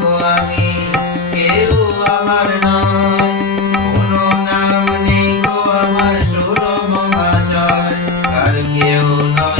তো আমি কেউ আমার নয়। কোনো নাম নেই তো আমার সুরম নয়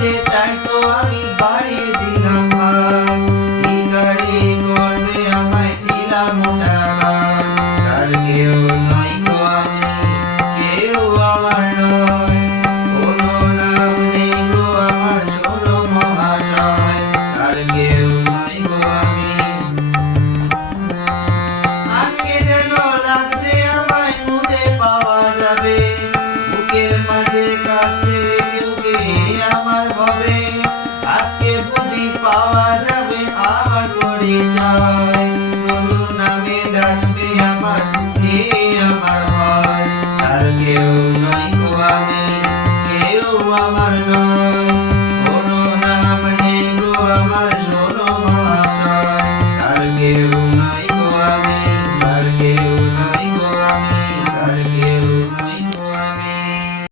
কাছে তাই তো আমি কেউ নই আমি কেউ আমার নয়।